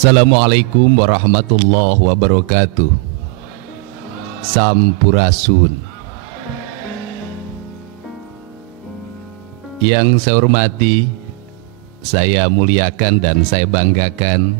Assalamualaikum warahmatullahi wabarakatuh. Sampurasun. Yang saya hormati, saya muliakan dan saya banggakan,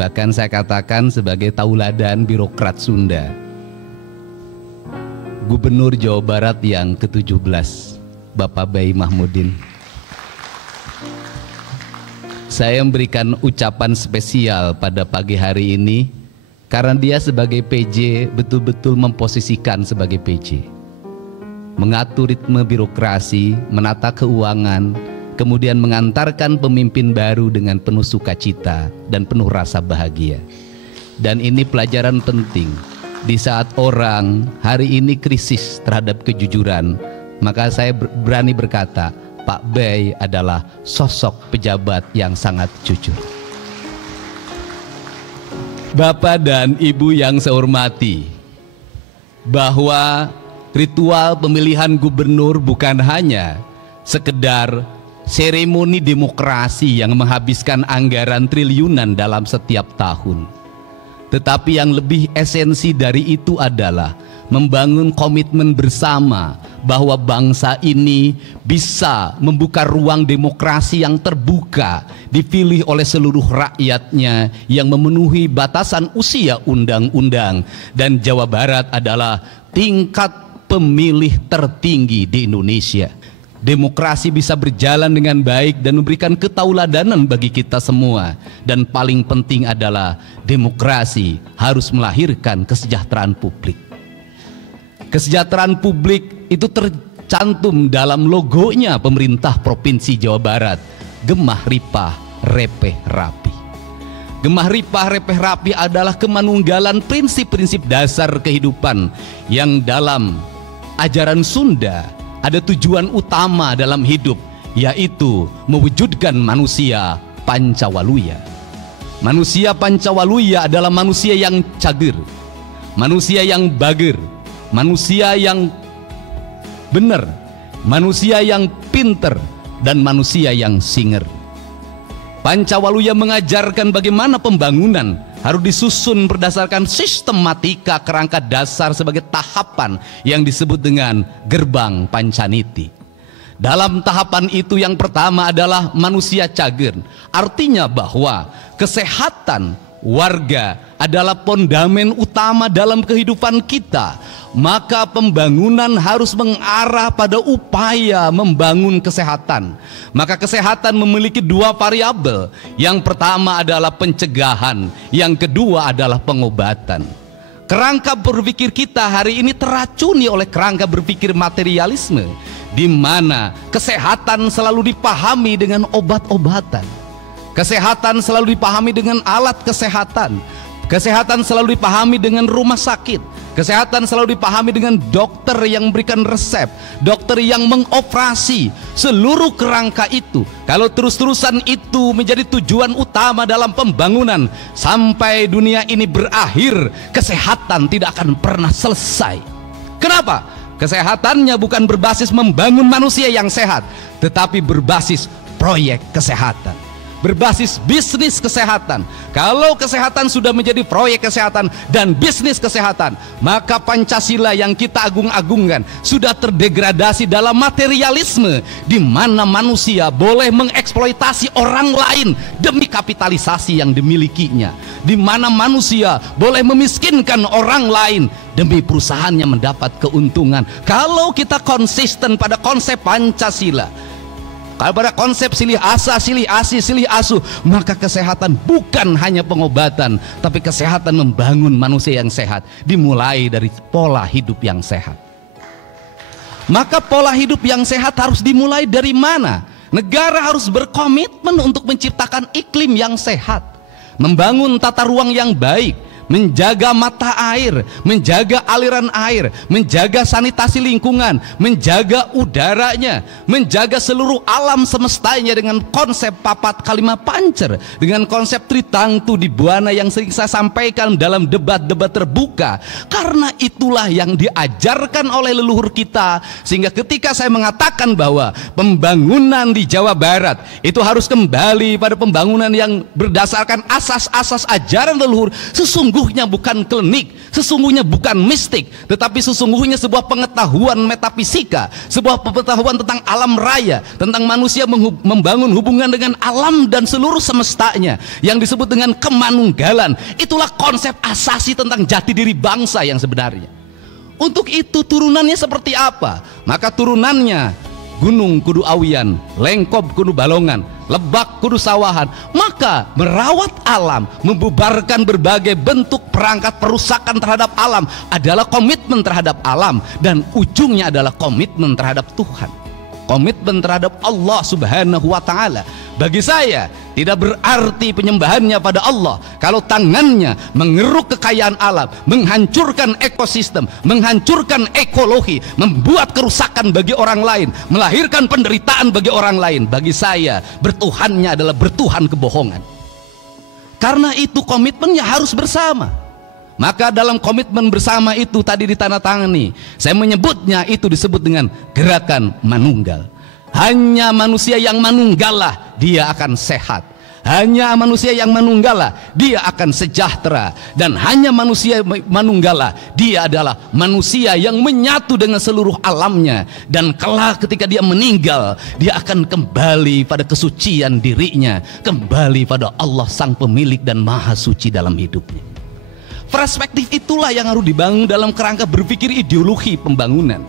bahkan saya katakan sebagai tauladan birokrat Sunda, Gubernur Jawa Barat yang ke-17, Bapak Bayi Mahmudin. Saya memberikan ucapan spesial pada pagi hari ini karena dia sebagai PJ betul-betul memposisikan sebagai PJ, mengatur ritme birokrasi, menata keuangan, kemudian mengantarkan pemimpin baru dengan penuh sukacita dan penuh rasa bahagia. Dan ini pelajaran penting di saat orang hari ini krisis terhadap kejujuran. Maka saya berani berkata, Pak Bay adalah sosok pejabat yang sangat jujur. Bapak dan Ibu yang saya hormati, bahwa ritual pemilihan gubernur bukan hanya sekedar seremoni demokrasi yang menghabiskan anggaran triliunan dalam setiap tahun, tetapi yang lebih esensi dari itu adalah membangun komitmen bersama bahwa bangsa ini bisa membuka ruang demokrasi yang terbuka, dipilih oleh seluruh rakyatnya yang memenuhi batasan usia undang-undang, dan Jawa Barat adalah tingkat pemilih tertinggi di Indonesia. Demokrasi bisa berjalan dengan baik dan memberikan ketauladanan bagi kita semua. Dan paling penting adalah demokrasi harus melahirkan kesejahteraan publik. Kesejahteraan publik itu tercantum dalam logonya pemerintah Provinsi Jawa Barat, Gemah Ripah Repeh Rapi. Gemah Ripah Repeh Rapi adalah kemanunggalan prinsip-prinsip dasar kehidupan yang dalam ajaran Sunda ada tujuan utama dalam hidup, yaitu mewujudkan manusia Pancawaluya. Manusia Pancawaluya adalah manusia yang cager, manusia yang bager, manusia yang benar, manusia yang pinter, dan manusia yang singer. Pancawaluya mengajarkan bagaimana pembangunan harus disusun berdasarkan sistematika kerangka dasar sebagai tahapan yang disebut dengan gerbang Pancaniti. Dalam tahapan itu yang pertama adalah manusia cager, artinya bahwa kesehatan warga adalah fondamen utama dalam kehidupan kita. Maka pembangunan harus mengarah pada upaya membangun kesehatan. Maka kesehatan memiliki dua variabel. Yang pertama adalah pencegahan, yang kedua adalah pengobatan. Kerangka berpikir kita hari ini teracuni oleh kerangka berpikir materialisme, di mana kesehatan selalu dipahami dengan obat-obatan, kesehatan selalu dipahami dengan alat kesehatan, kesehatan selalu dipahami dengan rumah sakit, kesehatan selalu dipahami dengan dokter yang memberikan resep, dokter yang mengoperasi. Seluruh kerangka itu, kalau terus-terusan itu menjadi tujuan utama dalam pembangunan, sampai dunia ini berakhir, kesehatan tidak akan pernah selesai. Kenapa? Kesehatannya bukan berbasis membangun manusia yang sehat, tetapi berbasis proyek kesehatan, berbasis bisnis kesehatan. Kalau kesehatan sudah menjadi proyek kesehatan dan bisnis kesehatan, maka Pancasila yang kita agung-agungkan sudah terdegradasi dalam materialisme, di mana manusia boleh mengeksploitasi orang lain demi kapitalisasi yang dimilikinya, di mana manusia boleh memiskinkan orang lain demi perusahaannya mendapat keuntungan. Kalau kita konsisten pada konsep Pancasila, kalau pada konsep silih asa, silih asi, silih asuh, maka kesehatan bukan hanya pengobatan, tapi kesehatan membangun manusia yang sehat, dimulai dari pola hidup yang sehat. Maka pola hidup yang sehat harus dimulai dari mana? Negara harus berkomitmen untuk menciptakan iklim yang sehat, membangun tata ruang yang baik, menjaga mata air, menjaga aliran air, menjaga sanitasi lingkungan, menjaga udaranya, menjaga seluruh alam semestanya dengan konsep papat kalima pancer, dengan konsep tritangtu di buana yang sering saya sampaikan dalam debat-debat terbuka. Karena itulah yang diajarkan oleh leluhur kita, sehingga ketika saya mengatakan bahwa pembangunan di Jawa Barat itu harus kembali pada pembangunan yang berdasarkan asas-asas ajaran leluhur, sesungguhnya bukan klinik, sesungguhnya bukan mistik, tetapi sesungguhnya sebuah pengetahuan metafisika, sebuah pengetahuan tentang alam raya, tentang manusia membangun hubungan dengan alam dan seluruh semestanya yang disebut dengan kemanunggalan. Itulah konsep asasi tentang jati diri bangsa yang sebenarnya. Untuk itu turunannya seperti apa? Maka turunannya gunung kudu awian, lengkop kudu balongan, lebak kudu sawahan. Maka merawat alam, membubarkan berbagai bentuk perangkat perusakan terhadap alam adalah komitmen terhadap alam, dan ujungnya adalah komitmen terhadap Tuhan, komitmen terhadap Allah Subhanahu wa Ta'ala. Bagi saya tidak berarti penyembahannya pada Allah kalau tangannya mengeruk kekayaan alam, menghancurkan ekosistem, menghancurkan ekologi, membuat kerusakan bagi orang lain, melahirkan penderitaan bagi orang lain. Bagi saya bertuhannya adalah bertuhan kebohongan. Karena itu komitmennya harus bersama. Maka dalam komitmen bersama itu tadi ditandatangani, saya menyebutnya itu disebut dengan gerakan manunggal. Hanya manusia yang manunggalah dia akan sehat, hanya manusia yang manunggalah dia akan sejahtera, dan hanya manusia manunggalah dia adalah manusia yang menyatu dengan seluruh alamnya. Dan kelak ketika dia meninggal, dia akan kembali pada kesucian dirinya, kembali pada Allah sang pemilik dan maha suci dalam hidupnya. Perspektif itulah yang harus dibangun dalam kerangka berpikir ideologi pembangunan.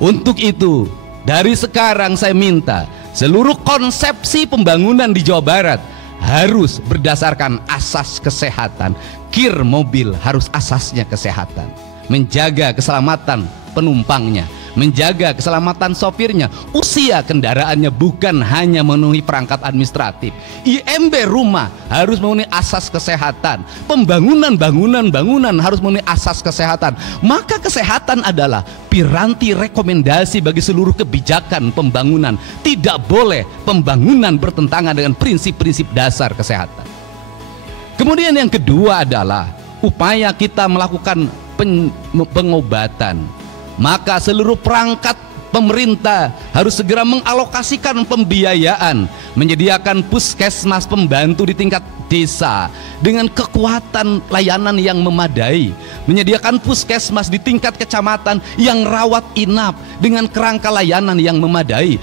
Untuk itu dari sekarang saya minta seluruh konsepsi pembangunan di Jawa Barat harus berdasarkan asas kesehatan. Kir mobil harus asasnya kesehatan, menjaga keselamatan penumpangnya, menjaga keselamatan sopirnya, usia kendaraannya bukan hanya memenuhi perangkat administratif. IMB rumah harus memenuhi asas kesehatan, pembangunan bangunan harus memenuhi asas kesehatan. Maka kesehatan adalah piranti rekomendasi bagi seluruh kebijakan pembangunan. Tidak boleh pembangunan bertentangan dengan prinsip-prinsip dasar kesehatan. Kemudian yang kedua adalah upaya kita melakukan pengobatan. Maka seluruh perangkat pemerintah harus segera mengalokasikan pembiayaan, menyediakan puskesmas pembantu di tingkat desa dengan kekuatan layanan yang memadai, menyediakan puskesmas di tingkat kecamatan yang rawat inap dengan kerangka layanan yang memadai,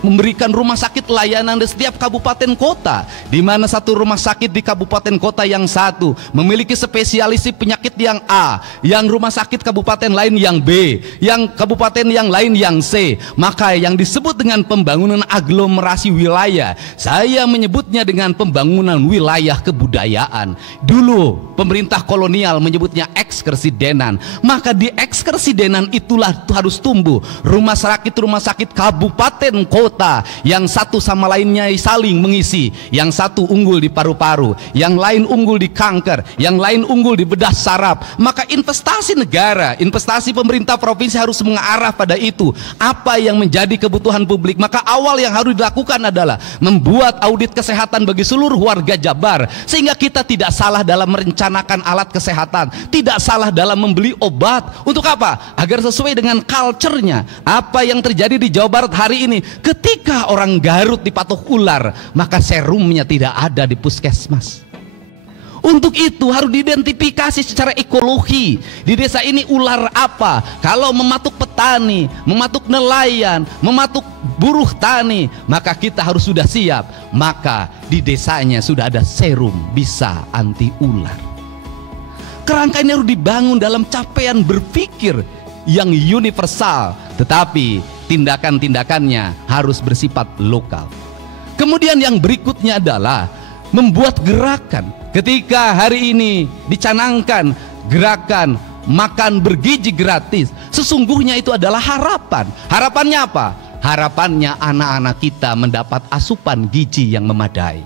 memberikan rumah sakit layanan di setiap kabupaten kota, di mana satu rumah sakit di kabupaten kota yang satu memiliki spesialisi penyakit yang A, yang rumah sakit kabupaten lain yang B, yang kabupaten yang lain yang C. Maka yang disebut dengan pembangunan aglomerasi wilayah, saya menyebutnya dengan pembangunan wilayah kebudayaan. Dulu pemerintah kolonial menyebutnya ekskersidenan. Maka di ekskersidenan itulah harus tumbuh rumah sakit kabupaten kota yang satu sama lainnya saling mengisi. Yang satu unggul di paru-paru, yang lain unggul di kanker, yang lain unggul di bedah saraf. Maka investasi negara, investasi pemerintah provinsi harus mengarah pada itu. Apa yang menjadi kebutuhan publik? Maka awal yang harus dilakukan adalah membuat audit kesehatan bagi seluruh warga Jabar, sehingga kita tidak salah dalam merencanakan alat kesehatan, tidak salah dalam membeli obat. Untuk apa? Agar sesuai dengan culture-nya. Apa yang terjadi di Jawa Barat hari ini, ketika orang Garut dipatok ular, maka serumnya tidak ada di puskesmas. Untuk itu harus diidentifikasi secara ekologi. Di desa ini ular apa? Kalau mematuk petani, mematuk nelayan, mematuk buruh tani, maka kita harus sudah siap. Maka di desanya sudah ada serum bisa anti ular. Kerangka ini harus dibangun dalam capaian berpikir yang universal, tetapi tindakan-tindakannya harus bersifat lokal. Kemudian yang berikutnya adalah membuat gerakan. Ketika hari ini dicanangkan gerakan makan bergizi gratis, sesungguhnya itu adalah harapan. Harapannya apa? Harapannya anak-anak kita mendapat asupan gizi yang memadai.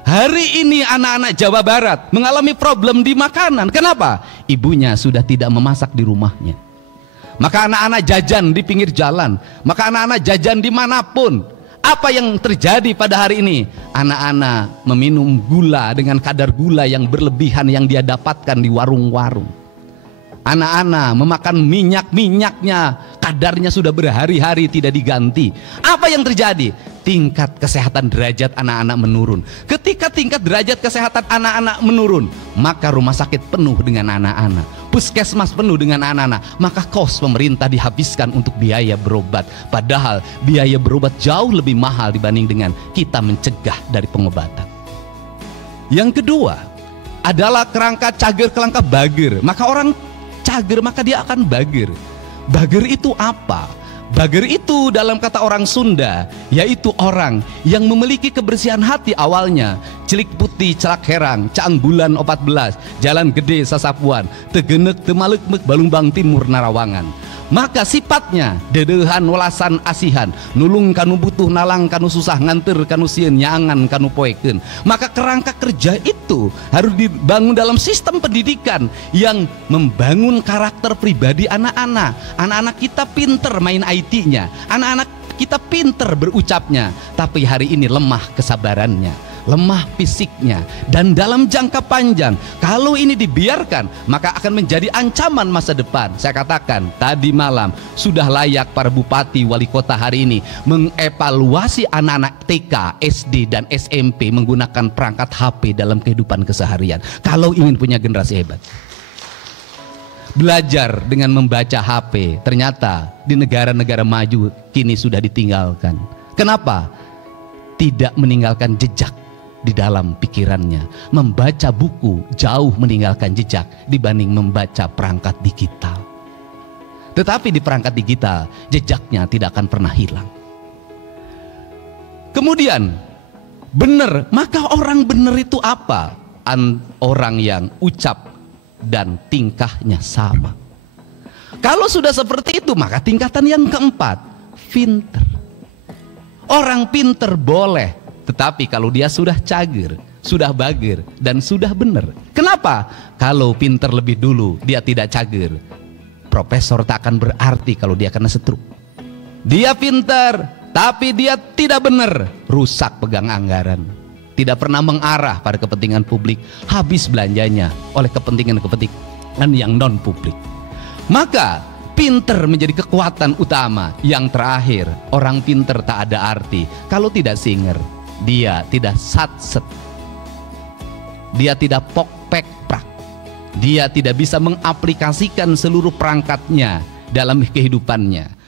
Hari ini anak-anak Jawa Barat mengalami problem di makanan. Kenapa? Ibunya sudah tidak memasak di rumahnya. Maka anak-anak jajan di pinggir jalan, maka anak-anak jajan dimanapun. Apa yang terjadi pada hari ini? Anak-anak meminum gula dengan kadar gula yang berlebihan yang dia dapatkan di warung-warung. Anak-anak memakan minyak-minyaknya, kadarnya sudah berhari-hari tidak diganti. Apa yang terjadi? Tingkat kesehatan derajat anak-anak menurun. Ketika tingkat derajat kesehatan anak-anak menurun, maka rumah sakit penuh dengan anak-anak, puskesmas penuh dengan anak-anak, maka kos pemerintah dihabiskan untuk biaya berobat. Padahal biaya berobat jauh lebih mahal dibanding dengan kita mencegah dari pengobatan. Yang kedua adalah kerangka cager, kerangka bager. Maka orang cager maka dia akan bager. Bager itu apa? Bager itu dalam kata orang Sunda yaitu orang yang memiliki kebersihan hati awalnya. Cilik putih celak herang, caang bulan 14, jalan gede sasapuan, tegenek temalekmek balumbang timur narawangan. Maka sifatnya dedehan welasan asihan, nulung kanu butuh nalang kanu susah nganter kanu sieun nyaangan kanu poeken. Maka kerangka kerja itu harus dibangun dalam sistem pendidikan yang membangun karakter pribadi anak-anak. Anak-anak kita pinter main IT-nya, anak-anak kita pinter berucapnya, tapi hari ini lemah kesabarannya, lemah fisiknya, dan dalam jangka panjang kalau ini dibiarkan maka akan menjadi ancaman masa depan. Saya katakan tadi malam sudah layak para bupati wali kota hari ini mengevaluasi anak-anak TK, SD dan SMP menggunakan perangkat HP dalam kehidupan keseharian kalau ingin punya generasi hebat. Belajar dengan membaca HP ternyata di negara-negara maju kini sudah ditinggalkan. Kenapa? Tidak meninggalkan jejak di dalam pikirannya. Membaca buku jauh meninggalkan jejak dibanding membaca perangkat digital. Tetapi di perangkat digital jejaknya tidak akan pernah hilang. Kemudian benar, maka orang benar itu apa? Orang yang ucap dan tingkahnya sama. Kalau sudah seperti itu maka tingkatan yang keempat, pinter. Orang pinter boleh, tetapi kalau dia sudah cager, sudah bager, dan sudah benar. Kenapa? Kalau pinter lebih dulu, dia tidak cager. Profesor tak akan berarti kalau dia kena stroke. Dia pinter, tapi dia tidak benar. Rusak pegang anggaran. Tidak pernah mengarah pada kepentingan publik. Habis belanjanya oleh kepentingan-kepentingan yang non-publik. Maka pinter menjadi kekuatan utama. Yang terakhir, orang pinter tak ada arti kalau tidak singer. Dia tidak satset, dia tidak pok-pek prak, dia tidak bisa mengaplikasikan seluruh perangkatnya dalam kehidupannya.